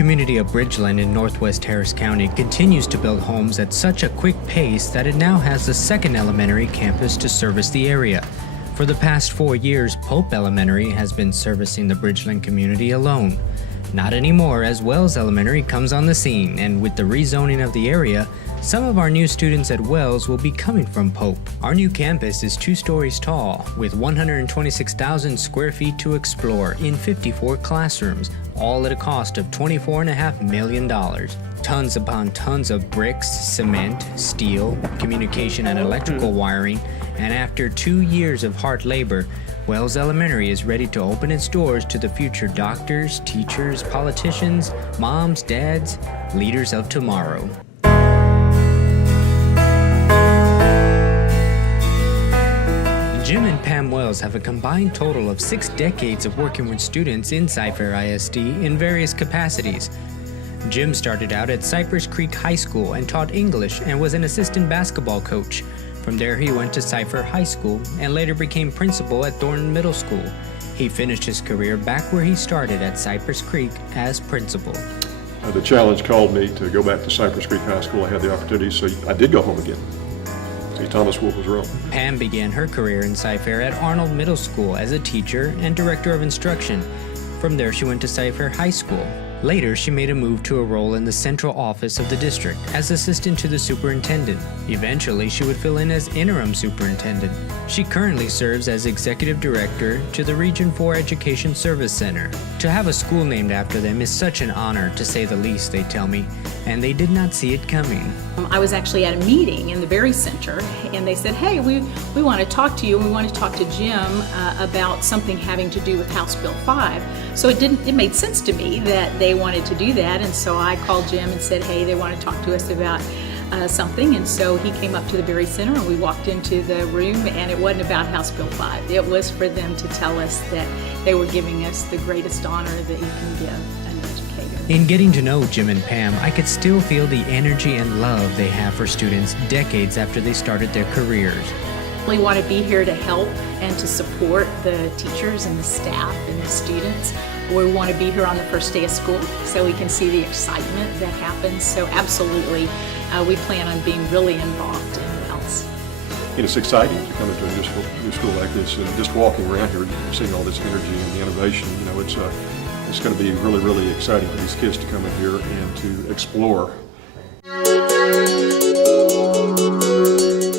community of Bridgeland in northwest Harris County continues to build homes at such a quick pace that it now has the second elementary campus to service the area. For the past 4 years, Pope Elementary has been servicing the Bridgeland community alone. Not anymore, as Wells Elementary comes on the scene, and with the rezoning of the area, some of our new students at Wells will be coming from Pope. Our new campus is 2 stories tall, with 126,000 square feet to explore in 54 classrooms, all at a cost of $24.5 million. Tons upon tons of bricks, cement, steel, communication and electrical wiring, and after 2 years of hard labor, Wells Elementary is ready to open its doors to the future doctors, teachers, politicians, moms, dads, leaders of tomorrow. Jim and Pam Wells have a combined total of 6 decades of working with students in CFISD in various capacities. Jim started out at Cypress Creek High School and taught English and was an assistant basketball coach. From there, he went to Cypher High School and later became principal at Thornton Middle School. He finished his career back where he started at Cypress Creek as principal. The challenge called me to go back to Cypress Creek High School. I had the opportunity, so I did go home again. See, Thomas Wolfe was wrong. Pam began her career in Cypher at Arnold Middle School as a teacher and director of instruction. From there, she went to Cypher High School. Later, she made a move to a role in the central office of the district as assistant to the superintendent. Eventually, she would fill in as interim superintendent. She currently serves as executive director to the Region 4 Education Service Center. To have a school named after them is such an honor, to say the least, they tell me, and they did not see it coming. I was actually at a meeting in the Berry Center, and they said, hey, we want to talk to you. We want to talk to Jim about something having to do with House Bill 5. So it made sense to me that they wanted to do that, and so I called Jim and said, hey, they want to talk to us about something, and so he came up to the Berry Center and we walked into the room, and it wasn't about House Bill 5. It was for them to tell us that they were giving us the greatest honor that you can give an educator. In getting to know Jim and Pam, I could still feel the energy and love they have for students decades after they started their careers. We want to be here to help and to support the teachers and the staff and the students. We want to be here on the first day of school so we can see the excitement that happens. So absolutely, we plan on being really involved in Wells. It's exciting to come into a new school like this, and just walking around here, seeing all this energy and the innovation. It's going to be really, really exciting for these kids to come in here and to explore.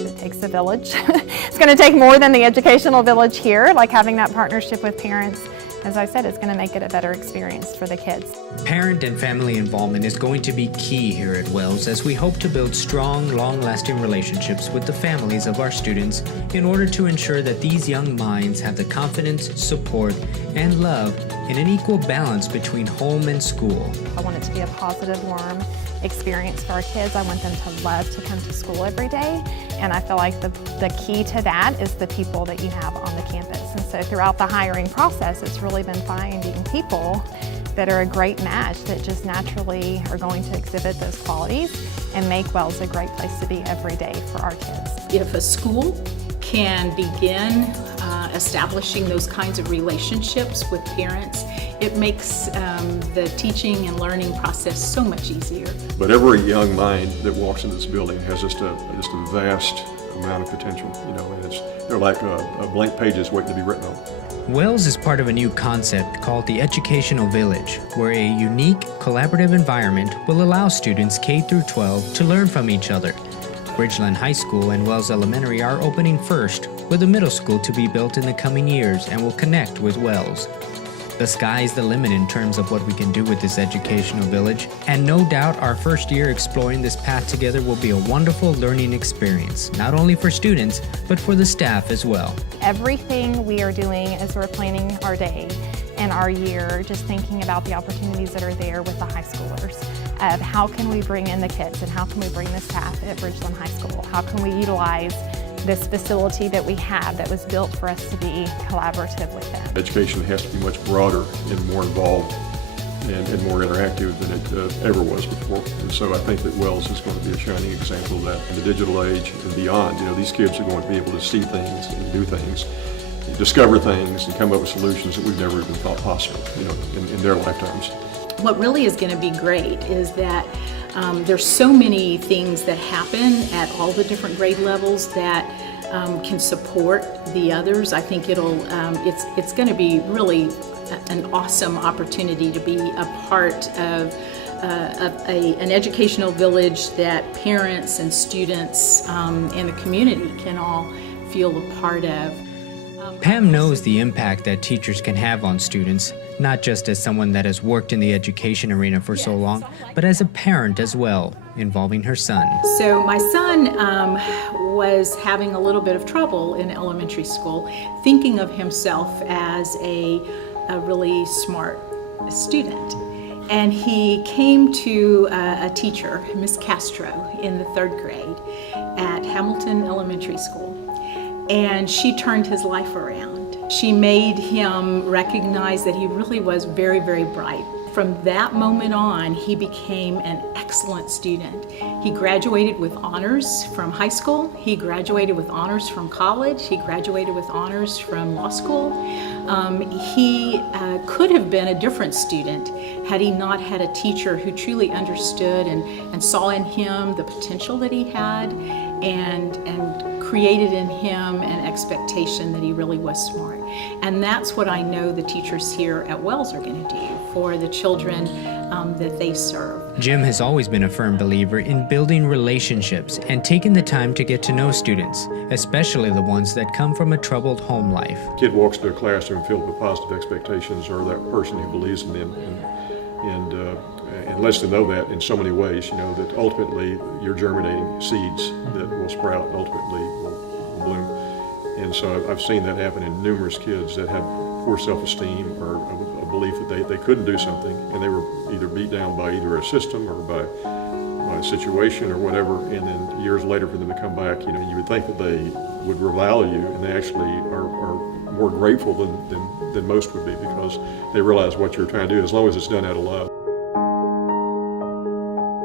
It takes a village. It's going to take more than the educational village here, like having that partnership with parents. As I said, it's going to make it a better experience for the kids. Parent and family involvement is going to be key here at Wells, as we hope to build strong, long-lasting relationships with the families of our students in order to ensure that these young minds have the confidence, support, and love in an equal balance between home and school. I want it to be a positive, warm experience for our kids. I want them to love to come to school every day, and I feel like the key to that is the people that you have on the campus. And so throughout the hiring process, it's really been finding people that are a great match, that just naturally are going to exhibit those qualities and make Wells a great place to be every day for our kids. If a school can begin establishing those kinds of relationships with parents, it makes the teaching and learning process so much easier. But every young mind that walks into this building has just a vast amount of potential, and they're like blank pages waiting to be written on. Wells is part of a new concept called the Educational Village, where a unique, collaborative environment will allow students K through 12 to learn from each other. Bridgeland High School and Wells Elementary are opening first, with a middle school to be built in the coming years and will connect with Wells. The sky's the limit in terms of what we can do with this educational village, and no doubt our first year exploring this path together will be a wonderful learning experience, not only for students, but for the staff as well. Everything we are doing as we're planning our day and our year, just thinking about the opportunities that are there with the high schoolers, of how can we bring in the kids and how can we bring the staff at Bridgeland High School? How can we utilize this facility that we have that was built for us to be collaborative with them? Education has to be much broader and more involved and more interactive than it ever was before. And so I think that Wells is going to be a shining example of that. In the digital age and beyond, these kids are going to be able to see things and do things, discover things, and come up with solutions that we've never even thought possible, in their lifetimes. what really is going to be great is that there's so many things that happen at all the different grade levels that can support the others. I think it's going to be really an awesome opportunity to be a part of an educational village that parents and students and the community can all feel a part of. Pam knows the impact that teachers can have on students, not just as someone that has worked in the education arena for so long, but as a parent as well, involving her son. So my son was having a little bit of trouble in elementary school, thinking of himself as a really smart student. And he came to a teacher, Miss Castro, in the 3rd grade at Hamilton Elementary School. And she turned his life around. She made him recognize that he really was very, very bright. From that moment on, he became an excellent student. He graduated with honors from high school. He graduated with honors from college. He graduated with honors from law school. He could have been a different student had he not had a teacher who truly understood and saw in him the potential that he had and created in him an expectation that he really was smart. And that's what I know the teachers here at Wells are going to do for the children that they serve. Jim has always been a firm believer in building relationships and taking the time to get to know students, especially the ones that come from a troubled home life. A kid walks to a classroom filled with positive expectations, or that person who believes in them, and lets them know that in so many ways, that ultimately you're germinating seeds that will sprout and ultimately will bloom. And so I've seen that happen in numerous kids that had poor self-esteem or a belief that they couldn't do something, and they were either beat down by either a system or by a situation or whatever, and then years later for them to come back, you would think that they would revile you, and they actually are more grateful than most would be, because they realize what you're trying to do, as long as it's done out of love.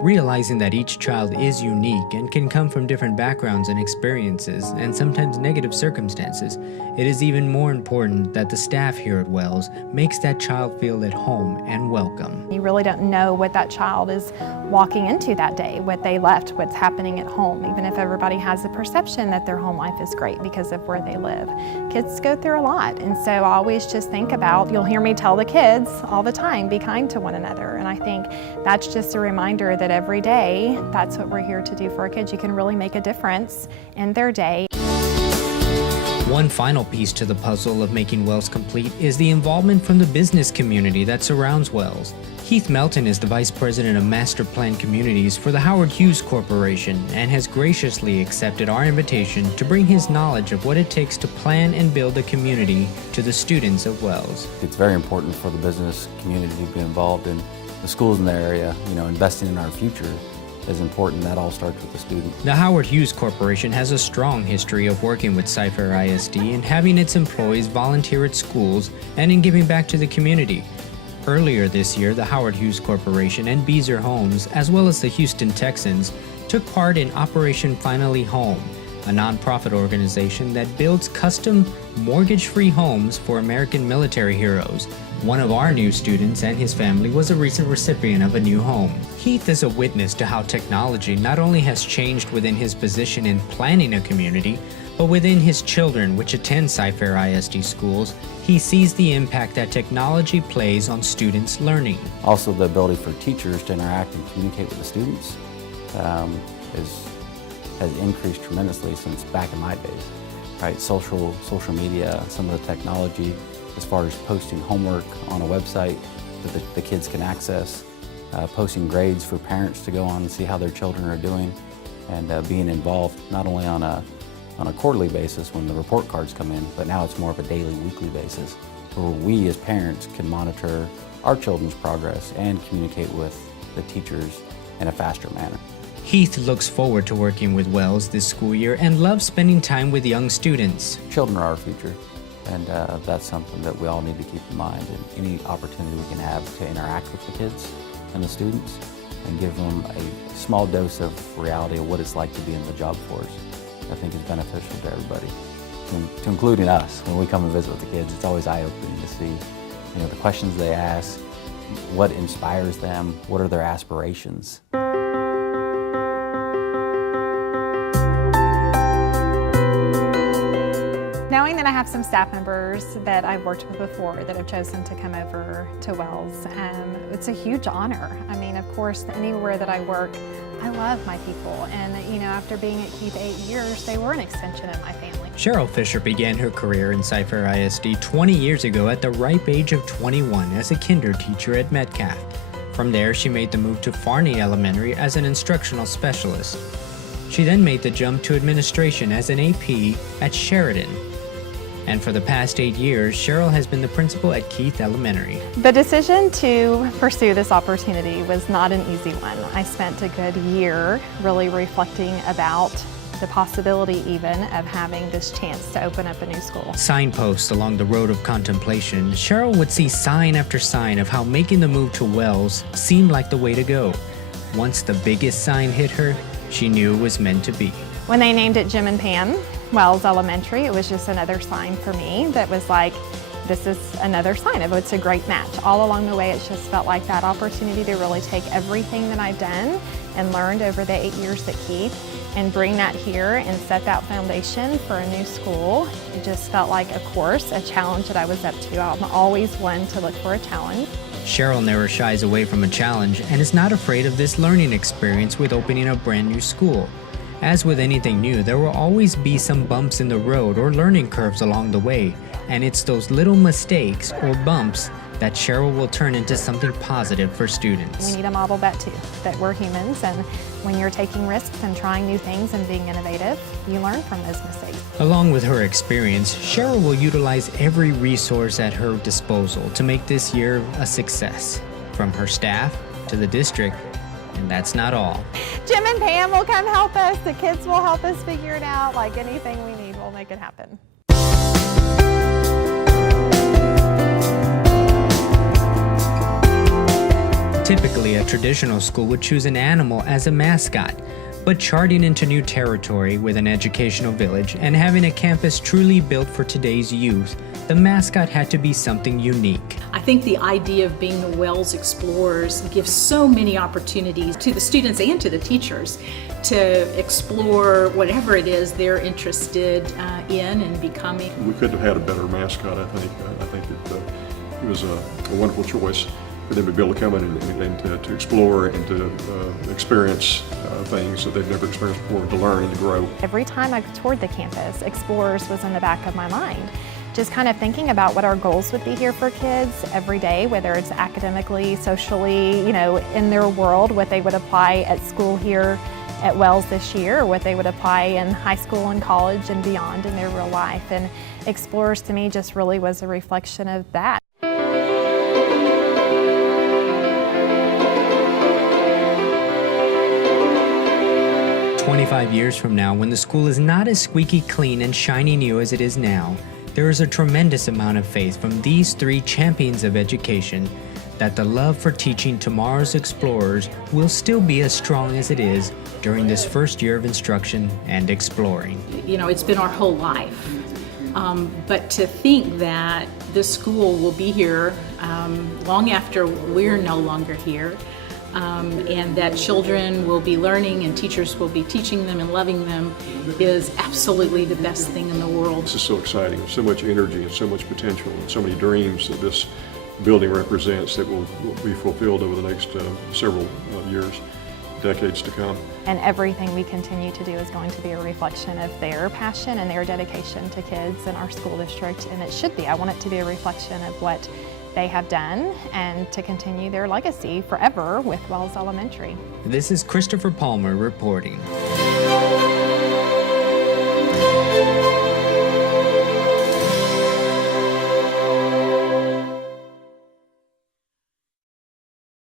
Realizing that each child is unique and can come from different backgrounds and experiences, and sometimes negative circumstances, it is even more important that the staff here at Wells makes that child feel at home and welcome. You really don't know what that child is walking into that day, what they left, what's happening at home, even if everybody has the perception that their home life is great because of where they live. Kids go through a lot, and so I always just think about, you'll hear me tell the kids all the time, be kind to one another, and I think that's just a reminder that every day, that's what we're here to do for our kids. You can really make a difference in their day. One final piece to the puzzle of making Wells complete is the involvement from the business community that surrounds Wells. Keith Melton is the Vice President of Master Plan Communities for the Howard Hughes Corporation and has graciously accepted our invitation to bring his knowledge of what it takes to plan and build a community to the students of Wells. It's very important for the business community to be involved in the schools in the area. Investing in our future is important. That all starts with the student. The Howard Hughes Corporation has a strong history of working with CFISD and having its employees volunteer at schools and in giving back to the community. Earlier this year, the Howard Hughes Corporation and Beezer Homes, as well as the Houston Texans, took part in Operation Finally Home, a nonprofit organization that builds custom mortgage-free homes for American military heroes. One of our new students and his family was a recent recipient of a new home. Keith is a witness to how technology not only has changed within his position in planning a community, but within his children which attend Cy-Fair ISD schools. He sees the impact that technology plays on students' learning. Also, the ability for teachers to interact and communicate with the students has increased tremendously since back in my days. Right, social media, some of the technology as far as posting homework on a website that the kids can access, posting grades for parents to go on and see how their children are doing, and being involved not only on a quarterly basis when the report cards come in, but now it's more of a daily, weekly basis where we as parents can monitor our children's progress and communicate with the teachers in a faster manner. Heath looks forward to working with Wells this school year and loves spending time with young students. Children are our future, and that's something that we all need to keep in mind. And any opportunity we can have to interact with the kids and the students and give them a small dose of reality of what it's like to be in the job force, I think is beneficial to everybody, to including us. When we come and visit with the kids, it's always eye-opening to see the questions they ask what inspires them, what are their aspirations. Knowing that I have some staff members that I've worked with before that have chosen to come over to Wells, it's a huge honor. I mean, of course, anywhere that I work, I love my people. And, you know, after being at Keith 8 years, they were an extension of my family. Cheryl Fisher began her career in CFISD 20 years ago at the ripe age of 21 as a kinder teacher at Metcalf. From there, she made the move to Farney Elementary as an instructional specialist. She then made the jump to administration as an AP at Sheridan. And for the past 8 years, Cheryl has been the principal at Keith Elementary. The decision to pursue this opportunity was not an easy one. I spent a good year really reflecting about the possibility even of having this chance to open up a new school. Signposts along the road of contemplation, Cheryl would see sign after sign of how making the move to Wells seemed like the way to go. Once the biggest sign hit her, she knew it was meant to be. When they named it Jim and Pam Wells Elementary, it was just another sign for me that was like, this is another sign of it's a great match. All along the way, it's just felt like that opportunity to really take everything that I've done and learned over the 8 years at Keith and bring that here and set that foundation for a new school. It just felt like a course, a challenge that I was up to. I'm always one to look for a challenge. Cheryl never shies away from a challenge and is not afraid of this learning experience with opening a brand new school. As with anything new, there will always be some bumps in the road or learning curves along the way, and it's those little mistakes or bumps that Cheryl will turn into something positive for students. We need to model that too, that we're humans, and when you're taking risks and trying new things and being innovative, you learn from those mistakes. Along with her experience, Cheryl will utilize every resource at her disposal to make this year a success, from her staff to the district. And that's not all. Jim and Pam will come help us. The kids will help us figure it out. Like anything we need, we'll make it happen. Typically, a traditional school would choose an animal as a mascot, but charting into new territory with an educational village and having a campus truly built for today's youth, the mascot had to be something unique. I think the idea of being the Wells Explorers gives so many opportunities to the students and to the teachers to explore whatever it is they're interested in and becoming. We couldn't have had a better mascot, I think. I think it was a wonderful choice for them to be able to come in and to explore and to experience things that they've never experienced before, to learn and to grow. Every time I toured the campus, Explorers was in the back of my mind. Just kind of thinking about what our goals would be here for kids every day, whether it's academically, socially, you know, in their world, what they would apply at school here at Wells this year, or what they would apply in high school and college and beyond in their real life. And Explorers to me just really was a reflection of that. 25 years from now, when the school is not as squeaky clean and shiny new as it is now, there is a tremendous amount of faith from these three champions of education that the love for teaching tomorrow's explorers will still be as strong as it is during this first year of instruction and exploring. You know, it's been our whole life. But to think that this school will be here long after we're no longer here, and that children will be learning and teachers will be teaching them and loving them is absolutely the best thing in the world. This is so exciting. There's so much energy and so much potential and so many dreams that this building represents that will be fulfilled over the next several years, decades to come. And everything we continue to do is going to be a reflection of their passion and their dedication to kids in our school district, and it should be. I want it to be a reflection of what they have done and to continue their legacy forever with Wells Elementary. This is Christopher Palmer reporting.